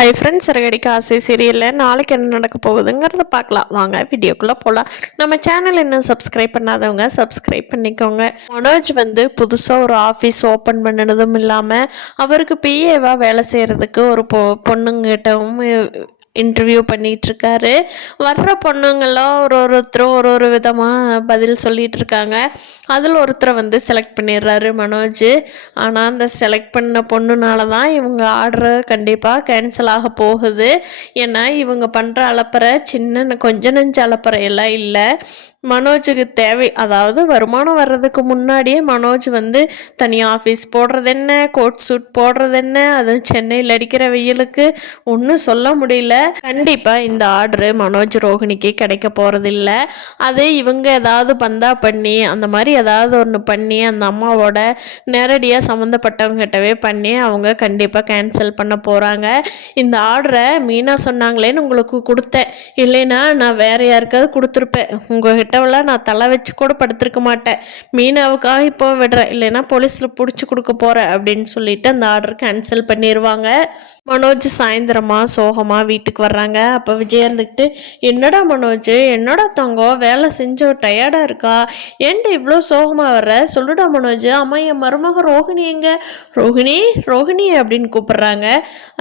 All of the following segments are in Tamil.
ஹாய் ஃப்ரெண்ட்ஸ், சிறகடிக்க ஆசை சீரியலில் நாளைக்கு என்ன நடக்க போகுதுங்கிறத பார்க்கலாம். வாங்க வீடியோக்குள்ளே போகலாம். நம்ம சேனல் இன்னும் சப்ஸ்கிரைப் பண்ணாதவங்க சப்ஸ்கிரைப் பண்ணிக்கோங்க. மனோஜ் புதுசாக ஒரு ஆஃபீஸ் ஓப்பன் பண்ணினதும் இல்லாமல் அவருக்கு பிஏவாக வேலை செய்கிறதுக்கு ஒரு பொண்ணுங்கிட்டவும் இன்டர்வியூ பண்ணிகிட்ருக்காரு. வர்ற பொண்ணுங்களாம் ஒருத்தரும் ஒரு விதமாக பதில் சொல்லிகிட்ருக்காங்க. அதில் ஒருத்தரை செலக்ட் பண்ணிடுறாரு மனோஜ். ஆனால் அந்த செலக்ட் பண்ண பொண்ணுனால தான் இவங்க ஆர்டர் கண்டிப்பாக கேன்சல் ஆக போகுது. ஏன்னா இவங்க பண்ணுற அலப்பறை கொஞ்ச நெஞ்ச அலப்பறை எல்லாம் இல்லை. மனோஜுக்கு தேவை, அதாவது வருமானம் வர்றதுக்கு முன்னாடியே மனோஜ் தனியாக ஆஃபீஸ் போடுறது என்ன, கோட் சூட் போடுறது என்ன, அதுவும் சென்னையில் அடிக்கிற வெயிலுக்கு ஒன்றும் சொல்ல முடியல. கண்டிப்பாக இந்த ஆர்டரு மனோஜ் ரோஹிணிக்கு கிடைக்க போகிறதில்ல. அது இவங்க ஏதாவது பந்தா பண்ணி அந்த மாதிரி ஏதாவது ஒன்று பண்ணி அந்த அம்மாவோட நேரடியாக சம்மந்தப்பட்டவங்ககிட்டவே பண்ணி அவங்க கண்டிப்பாக கேன்சல் பண்ண போகிறாங்க. இந்த ஆர்டரை மீனா சொன்னாங்களேன்னு உங்களுக்கு கொடுத்தேன், இல்லைன்னா நான் வேறு யாருக்காவது கொடுத்துருப்பேன். உங்கள்கிட்ட நான் தலை வச்சு கூட படுத்திருக்க மாட்டேன். மீனாவுக்காக இப்போ விடுறேன், இல்லைன்னா போலீஸில் பிடிச்சி கொடுக்க போகிறேன் அப்படின்னு சொல்லிட்டு அந்த ஆர்டர் கேன்சல் பண்ணிடுவாங்க. மனோஜ் சாயந்தரமாக சோகமாக வீட்டுக்கு வர்றாங்க. அப்போ விஜய் இருந்துக்கிட்டு, என்னடா மனோஜ், என்னடா தங்கம், வேலை செஞ்சோ டயர்டாக இருக்கா, ஏன்டா இவ்வளோ சோகமாக வர்ற, சொல்லுடா மனோஜ். அம்மா என் மருமக ரோஹிணி எங்க, ரோஹிணி ரோஹிணி அப்படின்னு கூப்பிட்றாங்க.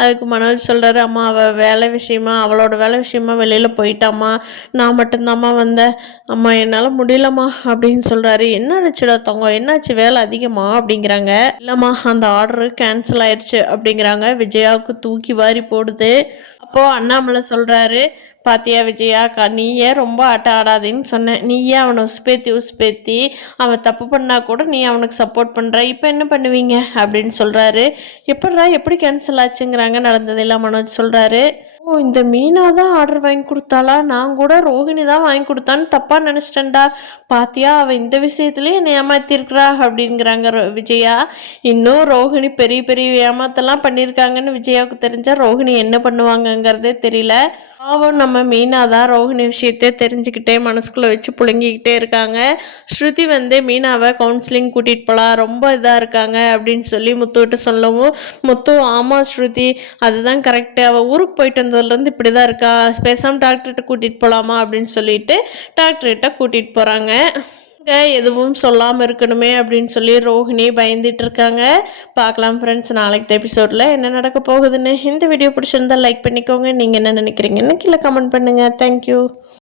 அதுக்கு மனோஜ் சொல்கிறாரு, அம்மா அவளோட வேலை விஷயமா வெளியில் போயிட்டாம்மா, நான் மட்டும்தாம்மா வந்தேன், அம்மா என்னால் முடியலம்மா அப்படின்னு சொல்கிறாரு. என்ன ஆச்சுடா தங்கம், என்னாச்சு, வேலை அதிகமா அப்படிங்கிறாங்க. இல்லைம்மா அந்த ஆர்டரு கேன்சல் ஆயிடுச்சு அப்படிங்கிறாங்க. விஜயாவுக்கு தூக்கி வாரி போடுது. அப்போது அண்ணாமலை சொல்கிறாரு, பாத்தியா விஜயாக்கா, நீயே ரொம்ப ஆடாதேன்னு சொன்னேன், நீயே அவனை உசுப்பேத்தி அவன் தப்பு பண்ணால் கூட நீ அவனுக்கு சப்போர்ட் பண்ணுற, இப்போ என்ன பண்ணுவீங்க அப்படின்னு சொல்கிறாரு. எப்படி கேன்சல் ஆச்சுங்கிறாங்க. நடந்ததெல்லாம் மனோஜ் சொல்கிறாரு. ஓ, இந்த மீனா தான் ஆர்டர் வாங்கி கொடுத்தாளா, நான் கூட ரோஹிணி தான் வாங்கி கொடுத்தான்னு தப்பாக நினச்சிட்டேன்டா, பாத்தியா அவள் இந்த விஷயத்துலேயே என்னை ஏமாத்திருக்கிறா அப்படிங்கிறாங்க விஜயா. இன்னும் ரோஹிணி பெரிய பெரிய ஏமாத்தெல்லாம் பண்ணியிருக்காங்கன்னு விஜயாவுக்கு தெரிஞ்சால் ரோஹிணி என்ன பண்ணுவாங்கங்கிறதே தெரியல. பாவம் நம்ம மீனா தான் ரோஹிணி விஷயத்தை தெரிஞ்சுக்கிட்டே மனசுக்குள்ளே வச்சு புழுங்கிக்கிட்டே இருக்காங்க. ஸ்ருதி மீனாவை கவுன்சிலிங் கூட்டிகிட்டு போகலாம், ரொம்ப இதாக இருக்காங்க அப்படின்னு சொல்லி முத்துவிட்டு சொல்லவும், முத்து ஆமாம் ஸ்ருதி அதுதான் கரெக்டு, அவள் ஊருக்கு போயிட்டு வந்ததுலேருந்து இப்படி தான் இருக்கா, பேசாமல் டாக்டர்கிட்ட கூட்டிகிட்டு போகலாமா அப்படின்னு சொல்லிட்டு டாக்டர்கிட்ட கூட்டிகிட்டு போகிறாங்க. எதுவும் சொல்லாமல் இருக்கணுமே அப்படின்னு சொல்லி ரோஹிணி பயந்துட்டு இருக்காங்க. பார்க்கலாம் ஃப்ரெண்ட்ஸ், நாளைக்கு எபிசோடில் என்ன நடக்க போகுதுன்னு. இந்த வீடியோ பிடிச்சிருந்தா லைக் பண்ணிக்கோங்க. நீங்கள் என்ன நினைக்கிறீங்கன்னு கீழே கமெண்ட் பண்ணுங்கள். தேங்க்யூ.